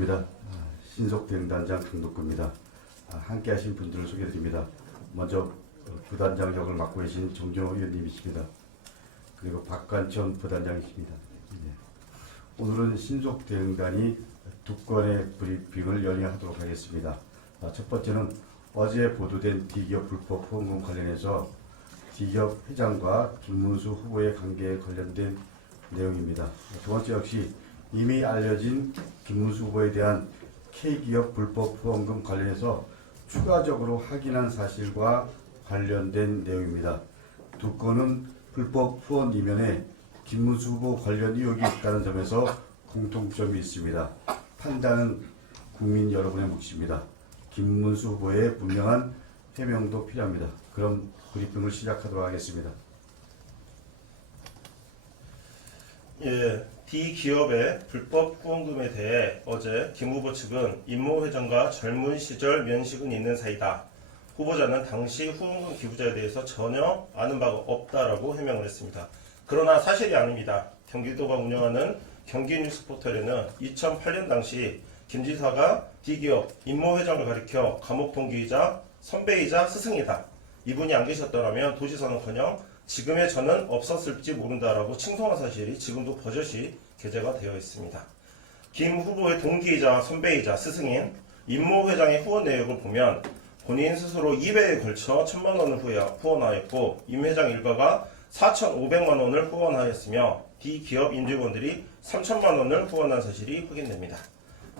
반갑습니다. 신속대응단장 강덕구입니다. 함께 하신 분들을 소개해드립니다. 먼저 부단장 역을 맡고 계신 정준호 의원님이십니다. 그리고 박관천 부단장이십니다. 오늘은 신속대응단이 두 건의 브리핑을 연행하도록 하겠습니다. 첫 번째는 어제 보도된 D기업 불법 후원금 관련해서 D기업 회장과 김문수 후보의 관계에 관련된 내용입니다. 두 번째 역시 이미 알려진 김문수 후보에 대한 K기업 불법 후원금 관련해서 추가적으로 확인한 사실과 관련된 내용입니다. 두 건은 불법 후원 이면에 김문수 후보 관련 의혹이 있다는 점에서 공통점이 있습니다. 판단은 국민 여러분의 몫입니다. 김문수 후보의 분명한 해명도 필요합니다. 그럼 브리핑을 시작하도록 하겠습니다. D기업의 불법 후원금에 대해 어제 김 후보 측은 임모 회장과 젊은 시절 면식은 있는 사이다. 후보자는 당시 후원금 기부자에 대해서 전혀 아는 바가 없다라고 해명을 했습니다. 그러나 사실이 아닙니다. 경기도가 운영하는 경기뉴스포털에는 2008년 당시 김 지사가 D기업 임모 회장을 가리켜 감옥 동기이자 선배이자 스승이다. 이분이 안 계셨더라면 도지사는커녕 지금의 저는 없었을지 모른다라고 칭송한 사실이 지금도 버젓이 게재가 되어 있습니다. 김 후보의 동기이자 선배이자 스승인 임모 회장의 후원 내역을 보면 본인 스스로 2배에 걸쳐 1,000만 원을 후원하였고 임 회장 일가가 4,500만 원을 후원하였으며 D기업 임직원들이 3,000만 원을 후원한 사실이 확인됩니다.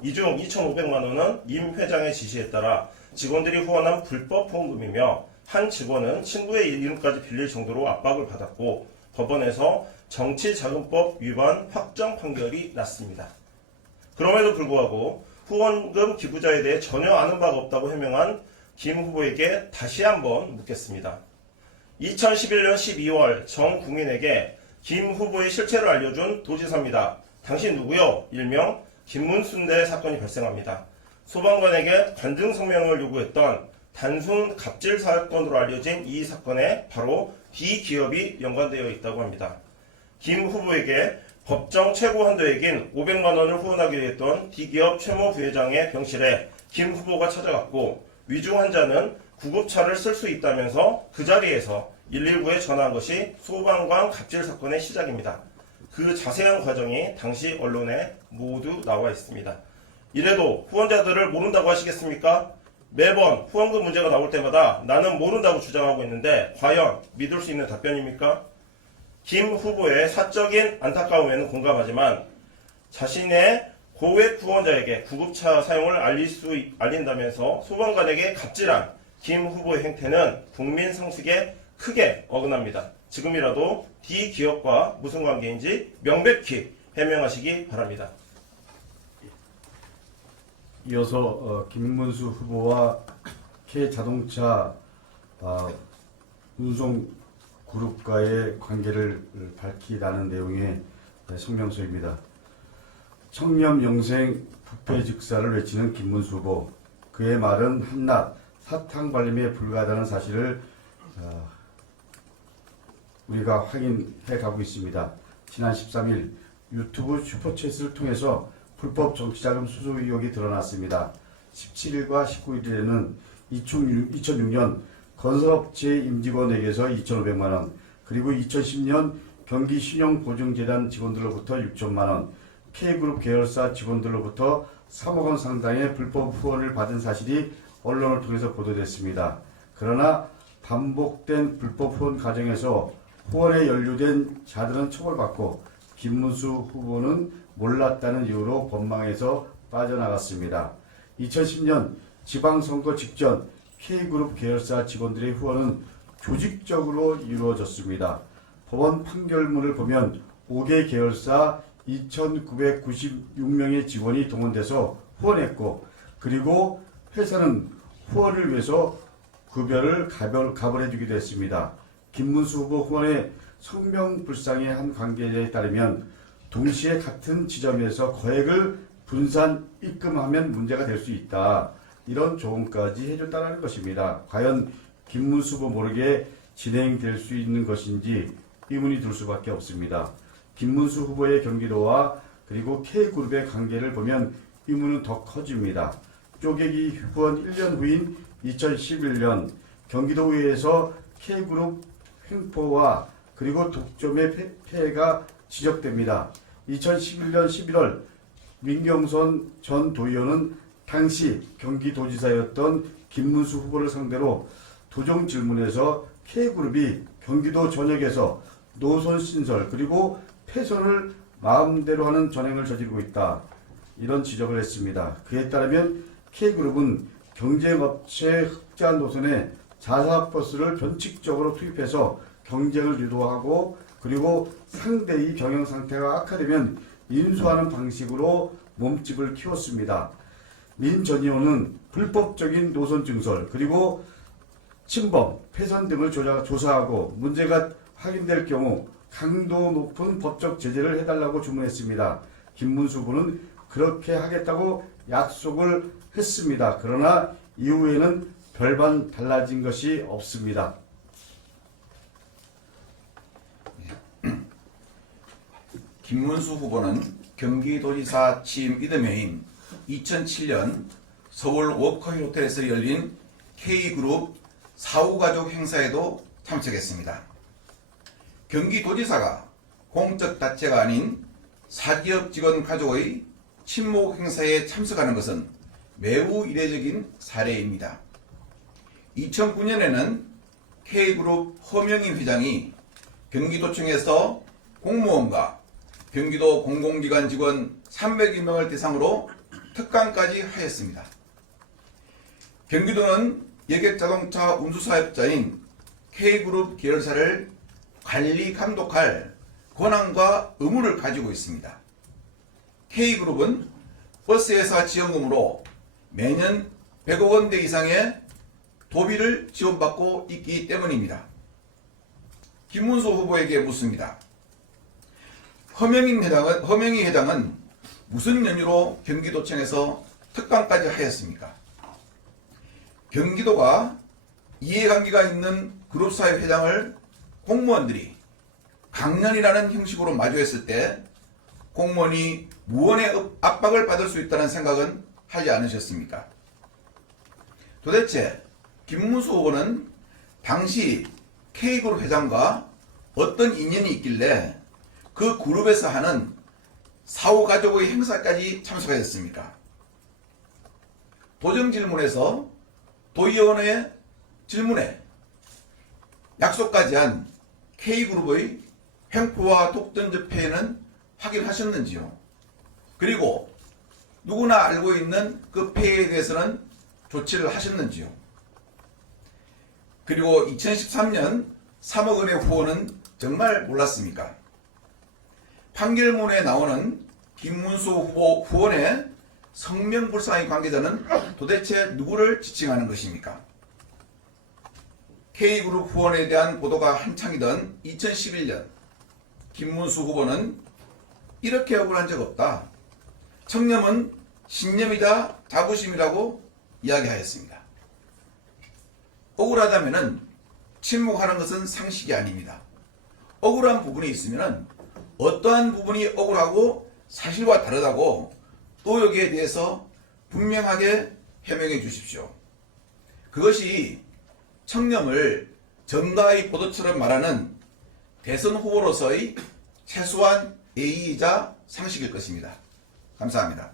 이 중 2,500만 원은 임 회장의 지시에 따라 직원들이 후원한 불법 후원금이며 한 직원은 친구의 이름까지 빌릴 정도로 압박을 받았고 법원에서 정치자금법 위반 확정 판결이 났습니다. 그럼에도 불구하고 후원금 기부자에 대해 전혀 아는 바가 없다고 해명한 김 후보에게 다시 한번 묻겠습니다. 2011년 12월 정 국민에게 김 후보의 실체를 알려준 도지사입니다. 당신 누구요? 일명 김문순대 사건이 발생합니다. 소방관에게 관등 성명을 요구했던 단순 갑질 사건으로 알려진 이 사건에 바로 D기업이 연관되어 있다고 합니다. 김 후보에게 법정 최고 한도액인 500만 원을 후원하기로 했던 D기업 최모 부회장의 병실에 김 후보가 찾아갔고 위중 환자는 구급차를 쓸 수 있다면서 그 자리에서 119에 전화한 것이 소방관 갑질 사건의 시작입니다. 그 자세한 과정이 당시 언론에 모두 나와 있습니다. 이래도 후원자들을 모른다고 하시겠습니까? 매번 후원금 문제가 나올 때마다 나는 모른다고 주장하고 있는데 과연 믿을 수 있는 답변입니까? 김 후보의 사적인 안타까움에는 공감하지만 자신의 고액 후원자에게 구급차 사용을 알린다면서 소방관에게 갑질한 김 후보의 행태는 국민 상식에 크게 어긋납니다. 지금이라도 D기업과 무슨 관계인지 명백히 해명하시기 바랍니다. 이어서 김문수 후보와 K자동차 운송그룹과의 관계를 밝히라는 내용의 성명서입니다. 청렴 영생 부패즉사를 외치는 김문수 후보, 그의 말은 한낱 사탕 발림에 불과하다는 사실을 우리가 확인해 가고 있습니다. 지난 13일 유튜브 슈퍼챗을 통해서 불법 정치자금 수수 의혹이 드러났습니다. 17일과 19일에는 2006년 건설업체 임직원에게서 2,500만 원, 그리고 2010년 경기신용보증재단 직원들로부터 6천만 원, K그룹 계열사 직원들로부터 3억 원 상당의 불법 후원을 받은 사실이 언론을 통해서 보도됐습니다. 그러나 반복된 불법 후원 과정에서 후원에 연루된 자들은 처벌받고 김문수 후보는 몰랐다는 이유로 법망에서 빠져나갔습니다. 2010년 지방선거 직전 K그룹 계열사 직원들의 후원은 조직적으로 이루어졌습니다. 법원 판결문을 보면 5개 계열사 2,996명의 직원이 동원돼서 후원했고, 그리고 회사는 후원을 위해서 급여를 가벌해주기도 했습니다. 김문수 후보 후원의 성명불상의 한 관계자에 따르면 동시에 같은 지점에서 거액을 분산 입금하면 문제가 될 수 있다, 이런 조언까지 해줬다는 것입니다. 과연 김문수 후보 모르게 진행될 수 있는 것인지 의문이 들 수밖에 없습니다. 김문수 후보의 경기도와 그리고 K그룹의 관계를 보면 의문은 더 커집니다. 쪼개기 후원 1년 후인 2011년 경기도의회에서 K그룹 횡포와 그리고 독점의 폐해가 지적됩니다. 2011년 11월 민경선 전 도의원은 당시 경기도지사였던 김문수 후보를 상대로 도정 질문에서 K그룹이 경기도 전역에서 노선 신설 그리고 폐선을 마음대로 하는 전횡을 저지르고 있다. 이런 지적을 했습니다. 그에 따르면 K그룹은 경쟁업체 흑자 노선에 자사버스를 변칙적으로 투입해서 경쟁을 유도하고 그리고 상대의 경영 상태가 악화되면 인수하는 방식으로 몸집을 키웠습니다. 민 전 의원은 불법적인 노선 증설 그리고 침범, 폐선 등을 조사하고 문제가 확인될 경우 강도 높은 법적 제재를 해달라고 주문했습니다. 김문수 후보는 그렇게 하겠다고 약속을 했습니다. 그러나 이후에는 별반 달라진 것이 없습니다. 김문수 후보는 경기도지사 취임 이듬해인 2007년 서울 워커힐 호텔에서 열린 K그룹 사후가족 행사에도 참석했습니다. 경기도지사가 공적 단체가 아닌 사기업 직원 가족의 친목 행사에 참석하는 것은 매우 이례적인 사례입니다. 2009년에는 K그룹 허명인 회장이 경기도청에서 공무원과 경기도 공공기관 직원 300여 명을 대상으로 특강까지 하였습니다. 경기도는 여객자동차 운수사업자인 K그룹 계열사를 관리 감독할 권한과 의무를 가지고 있습니다. K그룹은 버스회사 지원금으로 매년 100억 원대 이상의 도비를 지원받고 있기 때문입니다. 김문수 후보에게 묻습니다. 허명희 회장은 무슨 연유로 경기도청에서 특강까지 하였습니까? 경기도가 이해관계가 있는 그룹사의 회장을 공무원들이 강연이라는 형식으로 마주했을 때 공무원이 무언의 압박을 받을 수 있다는 생각은 하지 않으셨습니까? 도대체 김문수 후보는 당시 K그룹 회장과 어떤 인연이 있길래 그 그룹에서 하는 사후가족의 행사까지 참석하였습니까? 도정 질문에서 도의원의 질문에 약속까지 한 K그룹의 횡포와 독점적 폐해는 확인하셨는지요? 그리고 누구나 알고 있는 그 폐해에 대해서는 조치를 하셨는지요? 그리고 2013년 3억 원의 후원은 정말 몰랐습니까? 판결문에 나오는 김문수 후보 후원의 성명불상의 관계자는 도대체 누구를 지칭하는 것입니까? K그룹 후원에 대한 보도가 한창이던 2011년 김문수 후보는 이렇게 억울한 적 없다. 청렴은 신념이다 자부심이라고 이야기하였습니다. 억울하다면 침묵하는 것은 상식이 아닙니다. 억울한 부분이 있으면 어떠한 부분이 억울하고 사실과 다르다고 의혹에 대해서 분명하게 해명해 주십시오. 그것이 청렴을 정가의 보도처럼 말하는 대선 후보로서의 최소한 예의이자 상식일 것입니다. 감사합니다.